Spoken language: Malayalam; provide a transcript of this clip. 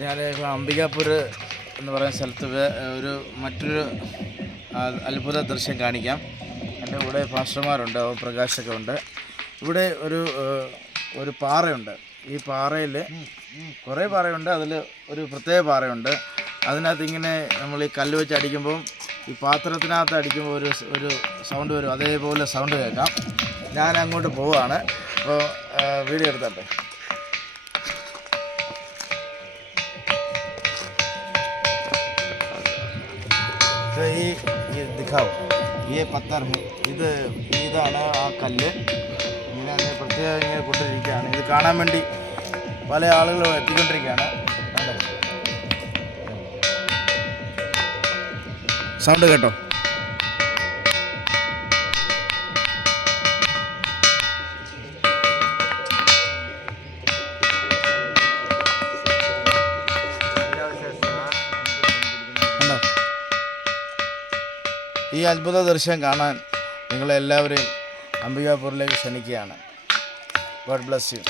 ഞാൻ അംബികാപൂർ എന്ന് പറയുന്ന സ്ഥലത്ത് മറ്റൊരു അത്ഭുത ദൃശ്യം കാണിക്കാം. എൻ്റെ കൂടെ പാസ്റ്റർമാരുണ്ട്, പ്രകാശൊക്കെ ഉണ്ട്. ഇവിടെ ഒരു പാറയുണ്ട്. ഈ പാറയിൽ കുറേ പാറയുണ്ട്. അതിൽ ഒരു പ്രത്യേക പാറയുണ്ട്. അതിനകത്ത് ഇങ്ങനെ നമ്മൾ ഈ കല്ല് വെച്ച് അടിക്കുമ്പം ഈ പാത്രത്തിനകത്ത് അടിക്കുമ്പോൾ ഒരു സൗണ്ട് വരും. അതേപോലെ സൗണ്ട് കേൾക്കാം. ഞാൻ അങ്ങോട്ട് പോവുകയാണ്. അപ്പോൾ വീഡിയോ എടുത്തട്ടെ. ഈ ദിഖാവും ഈ പത്തർ ഇതാണ് ആ കല്ല്. ഇങ്ങനെ പ്രത്യേകം ഇങ്ങനെ കൊണ്ടിരിക്കുകയാണ്. ഇത് കാണാൻ വേണ്ടി പല ആളുകളും എത്തിക്കൊണ്ടിരിക്കുകയാണ്. സൗണ്ട് കേട്ടോ. ഈ അത്ഭുത ദൃശ്യം കാണാൻ നിങ്ങളെല്ലാവരെയും അംബികാപൂരിലേക്ക് ക്ഷണിക്കുകയാണ്. God bless you.